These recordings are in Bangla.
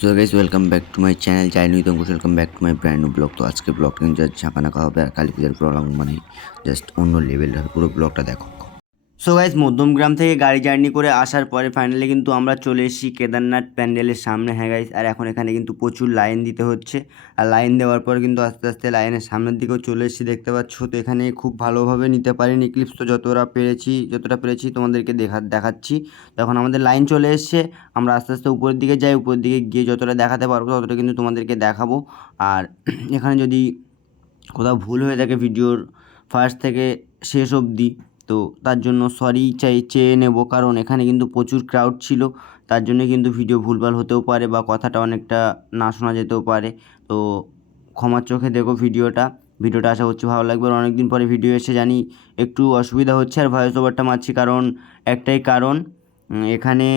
So guys welcome back to my channel Chinese Ankush welcome back to my brand new blog. तो आज के ब्लॉग কিন্তু জাস্ট ঝাঁকানাকা হবে আর কালী পূজার ব্লগ মানে জাস্ট অন্য লেভেল হবে। পুরো ব্লগটা দেখো। সো গাইস মধ্যমগ্রাম থেকে গাড়ি জার্নি করে আসার পরে ফাইনালি কিন্তু আমরা চলে এসেছি কেদারনাথ প্যান্ডেলের সামনে। হ্যাঁ গাইস, আর এখন এখানে কিন্তু প্রচুর লাইন দিতে হচ্ছে। আর লাইন দেওয়ার পর কিন্তু আস্তে আস্তে লাইনের সামনের দিকেও চলে এসেছি, দেখতে পাচ্ছ। তো এখানে খুব ভালোভাবে নিতে পারিনি ক্লিপস, তো যতটা পেরেছি তোমাদেরকে দেখাচ্ছি। তখন আমাদের লাইন চলে এসছে, আমরা আস্তে আস্তে উপরের দিকে যাই। উপরের দিকে গিয়ে যতটা দেখাতে পারবো ততটা কিন্তু তোমাদেরকে দেখাবো। আর এখানে যদি কোথাও ভুল হয়ে থাকে ভিডিওর ফার্স্ট থেকে শেষ অবধি, তো তার জন্য সরি চেয়ে নেব, কারণ এখানে কিন্তু প্রচুর ক্রাউড ছিল। তার জন্য কিন্তু ভিডিও ভুলভাল হতেও পারে বা কথাটা অনেকটা না শোনা যেতেও পারে। তো ক্ষমার চোখে দেখো ভিডিওটা। আশা করছি ভালো লাগবে। আর অনেক দিন পরে ভিডিও এসে জানি একটু অসুবিধা হচ্ছে আর ভয়েস ওভারটা মারছি, কারণ একটাই কারণ, এখানে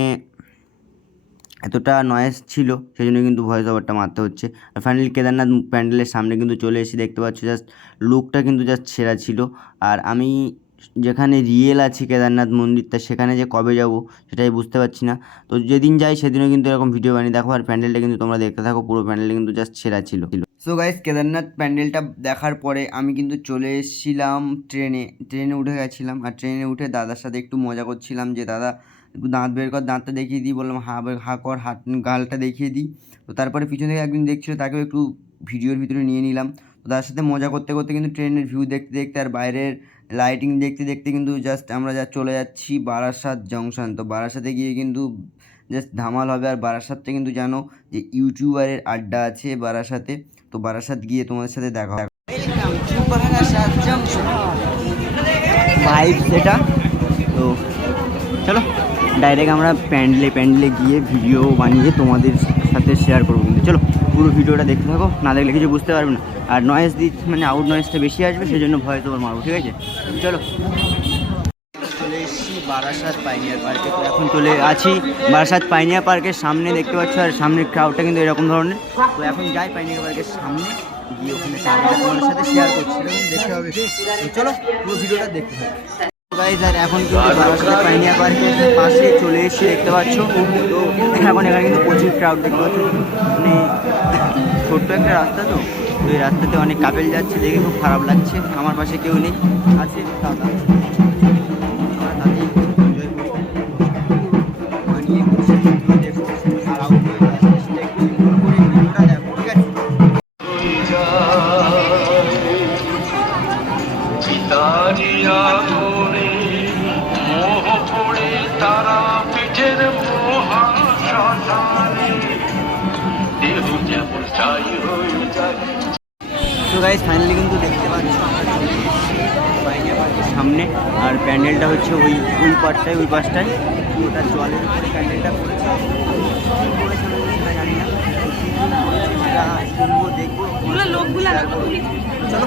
এতটা নয়েজ ছিল, সেই জন্য কিন্তু ভয়েস ওভারটা মারতে হচ্ছে। আর ফাইনালি কেদারনাথ প্যান্ডেলের সামনে কিন্তু চলে এসে দেখতে পাচ্ছ, জাস্ট লুকটা কিন্তু জাস্ট সেরা ছিল। আর আমি যেখানে রিয়েল আছি কেদারনাথ মন্দিরটা, সেখানে যে কবে যাব সেটাই বুঝতে পারছি না। তো যেদিন যাই সেদিনও কিন্তু এরকম ভিডিও বানিয়ে দেখো। আর প্যান্ডেলটা কিন্তু তোমরা দেখতে থাকো, পুরো প্যান্ডেলটা কিন্তু জাস্ট সেরা ছিল। সো গাইস, কেদারনাথ প্যান্ডেলটা দেখার পরে আমি কিন্তু চলে এসেছিলাম ট্রেনে উঠে গেছিলাম। আর ট্রেনে উঠে দাদার সাথে একটু মজা করছিলাম যে দাদা একটু দাঁত বের কর, দাঁতটা দেখিয়ে দিই। বললাম হা কর, গালটা দেখিয়ে দিই। তো তারপরে পিছন থেকে একদিন দেখছিল, তাকেও একটু ভিডিওর ভিতরে নিয়ে নিলাম। তো তার সাথে মজা করতে করতে কিন্তু ট্রেনের ভিউ দেখতে দেখতে আর বাইরের লাইটিং দেখতে দেখতে কিন্তু জাস্ট আমরা চলে যাচ্ছি বারাসাত জংশন। তো বারাসাতে গিয়ে কিন্তু জাস্ট ধামাল হবে। আর বারাসাতটা কিন্তু জানো যে ইউটিউবারের আড্ডা আছে বারাসাতে। তো বারাসাত গিয়ে তোমাদের সাথে দেখা হবে। ভাইব সেটা। তো চলো ডাইরেক্ট আমরা প্যান্ডেলে গিয়ে ভিডিও বানিয়ে তোমাদের সাথে শেয়ার করবো। কিন্তু চলো পুরো ভিডিওটা দেখতে থাকো, না দেখলে কিছু বুঝতে পারবে না। আর নয়েজ মানে আউট নয়েজটা বেশি আসবে, সেই জন্য ভয়েস ওভার মারবো, ঠিক আছে? চলো চলে এসেছি বারাসাত পাইনিয়ার পার্কে। তো এখন চলে আছি বারাসাত পাইনিয়ার পার্কের সামনে, দেখতে পাচ্ছ। আর সামনের ক্রাউডটা কিন্তু এরকম ধরনের। তো এখন যাই পাইনিয়ার পার্কের সামনে গিয়ে ওখানে তোমাদের সাথে শেয়ার করছি, দেখতে হবে। চলো পুরো ভিডিওটা দেখতে হবে গাইজ। আর এখন কিন্তু বারাসাত পাইনিয়া পার্কের পাশে চলে এসেছি, দেখতে পাচ্ছ। তো এখন এখানে কিন্তু প্রচুর ক্রাউড দেখতে পাচ্ছ। মানে ছোট্ট একটা রাস্তা, তো এই রাস্তাতে অনেক কাপেল যাচ্ছে, দেখে খুব খারাপ লাগছে। আমার পাশে কেউ নেই, আছে দাদা। তো গাইজ ফাইনালি কিন্তু দেখতে পাচ্ছ পাইনিয়া পার্কের সামনে। আর প্যান্ডেলটা হচ্ছে ওই ওই পাশটায় ওটা জলের উপরে প্যান্ডেলটা করেছে। সেটা জানি না, সেটা শুনবো, দেখবো। চলো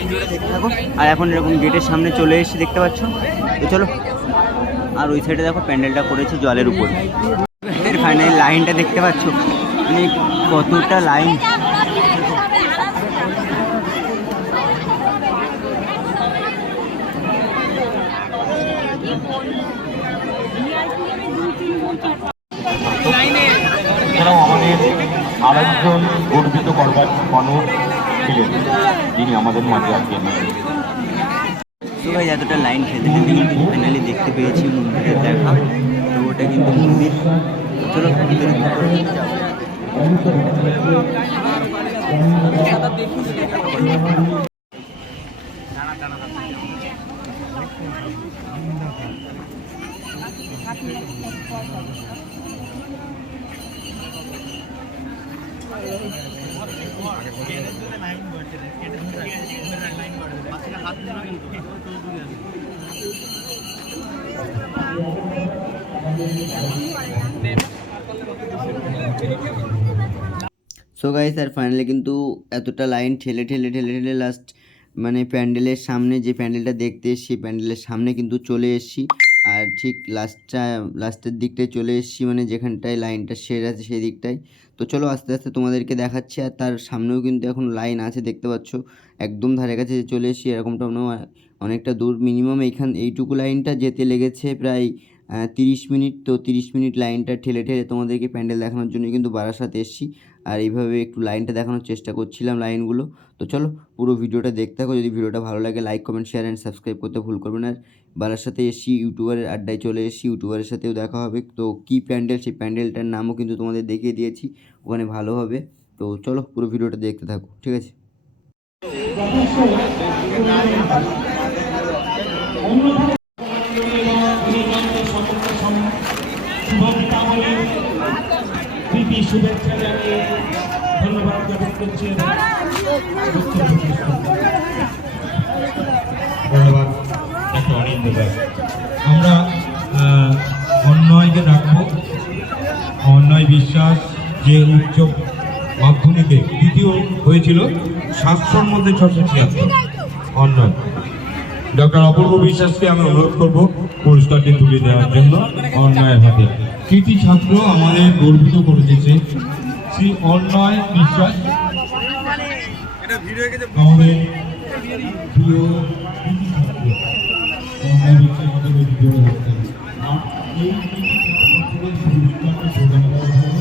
ভিডিওটা দেখতে থাকো। আর এখন এরকম গেটের সামনে চলে এসেছি, দেখতে পাচ্ছ। তো চলো, আর ওই সাইডে দেখো প্যান্ডেলটা করেছে জলের উপরে। ফাইনালি লাইনটা দেখতে পাচ্ছ, মানে কতটা লাইন। এছাড়াও আমাদের আরেকজন গর্বিত করবার মানুষ ছিলেন, যিনি আমাদের মাঝে আছেন। সবাই এতটা লাইন খেতে খেতে কিন্তু ফাইনালি দেখতে পেয়েছি মন্দিরের দেখা। তো ওটা কিন্তু মন্দির। চলো ভিতরে যাবো। সো গাইস, আর ফাইনালি কিন্তু এতটা লাইন ঠেলে লাস্ট মানে প্যান্ডেলের সামনে, যে প্যান্ডেলটা দেখতে এসেছি প্যান্ডেলের সামনে কিন্তু চলে এসেছি। আর ঠিক লাস্টের দিকটায় চলে এসেছি, মানে যেখানটায় লাইনটা শেষ আছে সেই দিকটায়। তো চলো আস্তে আস্তে তোমাদেরকে দেখাচ্ছি। আর তার সামনেও কিন্তু এখন লাইন আছে, দেখতে পাচ্ছ। একদম ধারে কাছে চলে এসেছি, এরকমটা অনেকটা দূর। মিনিমাম এইটুকু লাইনটা যেতে লেগেছে প্রায় 30 মিনিট, তো 30 মিনিট লাইনটা ঠেলে ঠেলে তোমাদেরকে প্যান্ডেল দেখানোর জন্য কিন্তু বারাসাত এসেছি। আর এইভাবে একটু লাইনটা দেখানোর চেষ্টা করছিলাম লাইনগুলো। তো চলো পুরো ভিডিওটা দেখতে থাকো। যদি ভিডিওটা ভালো লাগে like, comment, share and subscribe করতে ভুল করবে না। আর বারাসাতে এসেছি, ইউটিউবারের আড্ডায় চলে এসেছি, ইউটিউবারের সাথেও দেখা হবে। তো কী প্যান্ডেল, সেই প্যান্ডেলটার নামও কিন্তু তোমাদের দেখিয়ে দিয়েছি, ওখানে ভালো হবে। তো চলো পুরো ভিডিওটা দেখতে থাকো, ঠিক আছে? শুভেচ্ছা জানিয়ে ধন্যবাদ জ্ঞাপন করছি। ধন্যবাদ ডক্টর অনিন্দ দাস। আমরা অন্যয়কে ডাকবো। অন্যয় বিশ্বাস যে উচ্চ মাধ্যমিকে দ্বিতীয় হয়েছিল, 700-র মধ্যে 676। অন্যয় ডক্টর অপূর্ব বিশ্বাসকে আমি অনুরোধ করব পুরস্কারটি তুলে দেওয়ার জন্য অন্যয়ের হাতে। কৃতি ছাত্র আমাদের গর্বিত করে দিয়েছে শ্রী অন্যয় বিশ্বাস, আমাদের প্রিয় কৃতি ছাত্র অন্যয় বিশ্বাস আমাদের ভিডিও রাখতেন। এই কৃতি ছাত্রদের পুরস্কারটি প্রদান করা হবে।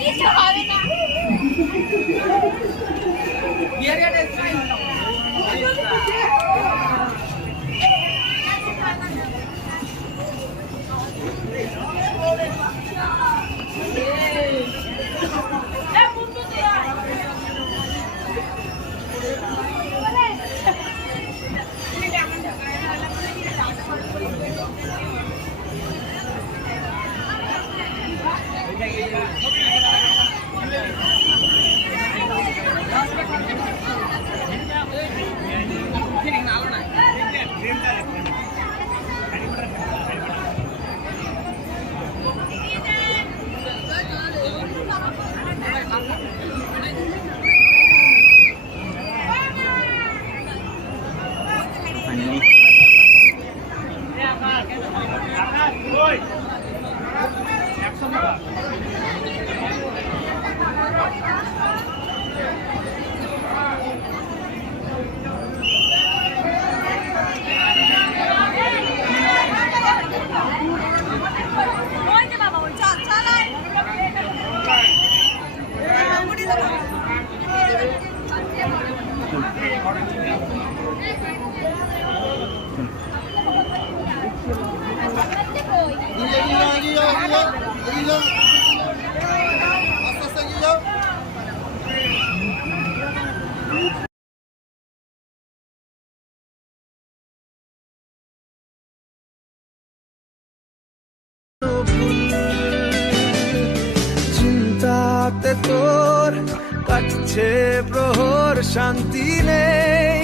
কিছু হবে না। চিন্তাতে তোর কাটছে প্রহর, শান্তি নেই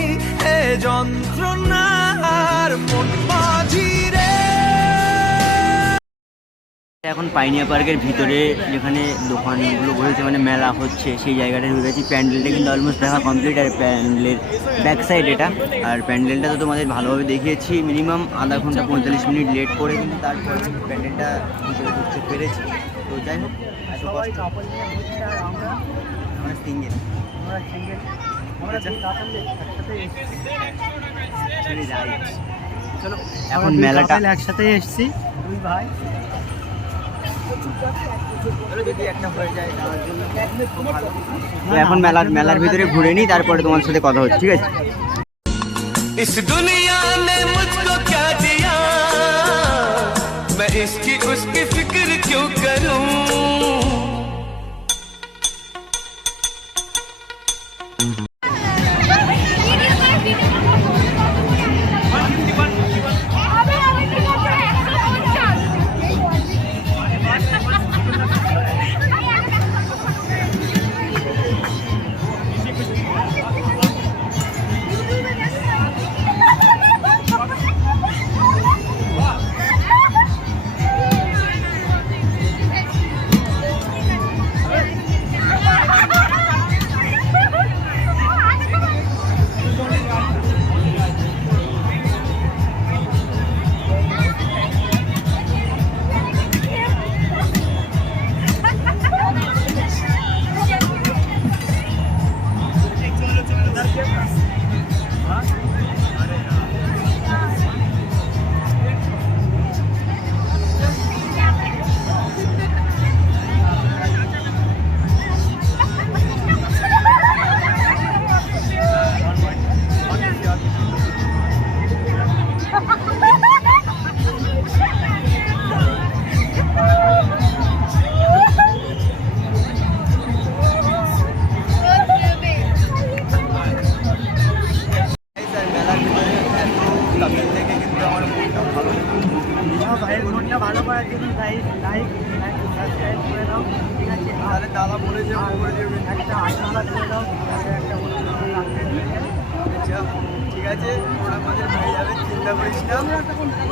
এ যন্ত্রণার মন মাঝি রে। এখন পাইনিয়া পার্কের ভিতরে যেখানে দোকানগুলো বসেছে, মানে মেলা হচ্ছে, সেই জায়গাটা ঢুকে গেছি। প্যান্ডেলটা কিন্তু অলমোস্ট দেখা কমপ্লিট, আর প্যান্ডেলের ব্যাক সাইড এটা। আর প্যান্ডেলটা তো তোমাদের ভালোভাবে দেখিয়েছি, মিনিমাম আধা ঘন্টা 45 মিনিট লেট করে, কিন্তু তারপরে প্যান্ডেলটা ভিতরে ঢুকতে পেরেছি। তো যাই হোক, আমরা সিঙ্গেল যাই চলো এখন মেলাটা একসাথে এসেছি দুই ভাই, যদি একটা হয়ে যায় তার জন্য খুব ভালো। তো এখন মেলার ভিতরে ঘুরে নিই, তারপরে তোমার সাথে কথা হচ্ছে, ঠিক আছে? इस दुनिया ने मुझको क्या दिया, मैं इसकी उसकी फिक्र क्यों करूं। ভাইয়ের মনটা ভালো করার জন্য লাইক সাবস্ক্রাইব করে দাও, ঠিক আছে? তাহলে দাদা বলে যে একটা আশীর্বাদ করে দাও, একটা অনুষ্ঠান রাখতে, ঠিক আছে? আমাদের হয়ে যাবে, চিন্তা করিস না।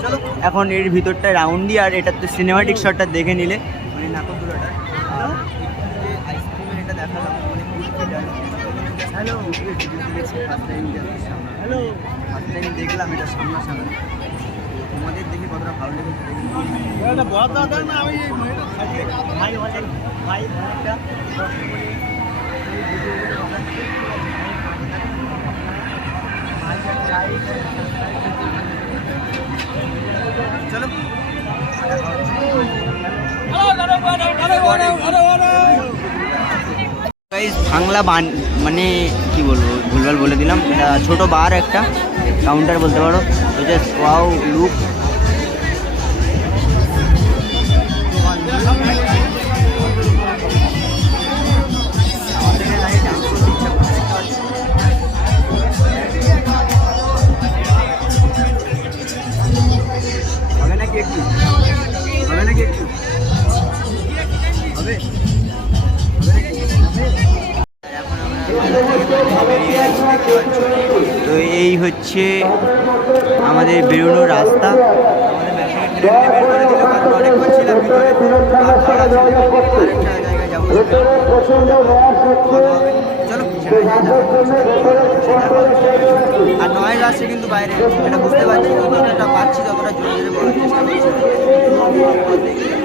চলো এখন এর ভিতরটা রাউন্ড দিয়ে, আর এটা তো সিনেমাটিক শটটা দেখে নিলে, মানে নাকরদোলাটা আইসক্রিমের এটা দেখালাম, মানে hello first time hello first time দেখলাম এটা সামনাসামনি, তোমাদের দেখে কতটা ভালো লেগেছে। ভাই অনেক ভাই অনেকটা কষ্ট করে এই ভিডিওগুলো বানাচ্ছে, চলো বাংলা মানে কি বলবো, ভুলভাল বলে দিলাম। এটা ছোটো বার একটা কাউন্টার বলতে পারো। তো জাস্ট ওয়াও লুক। হবে নাকি একটু, হবে নাকি একটু, হবে তো এই হচ্ছে আমাদের বেরোনোর রাস্তা। আর নয়েজ আসছে কিন্তু বাইরে, এটা বুঝতে পারছি, যতটা পাচ্ছি ততটা জোরে জোরে বলার চেষ্টা করছি।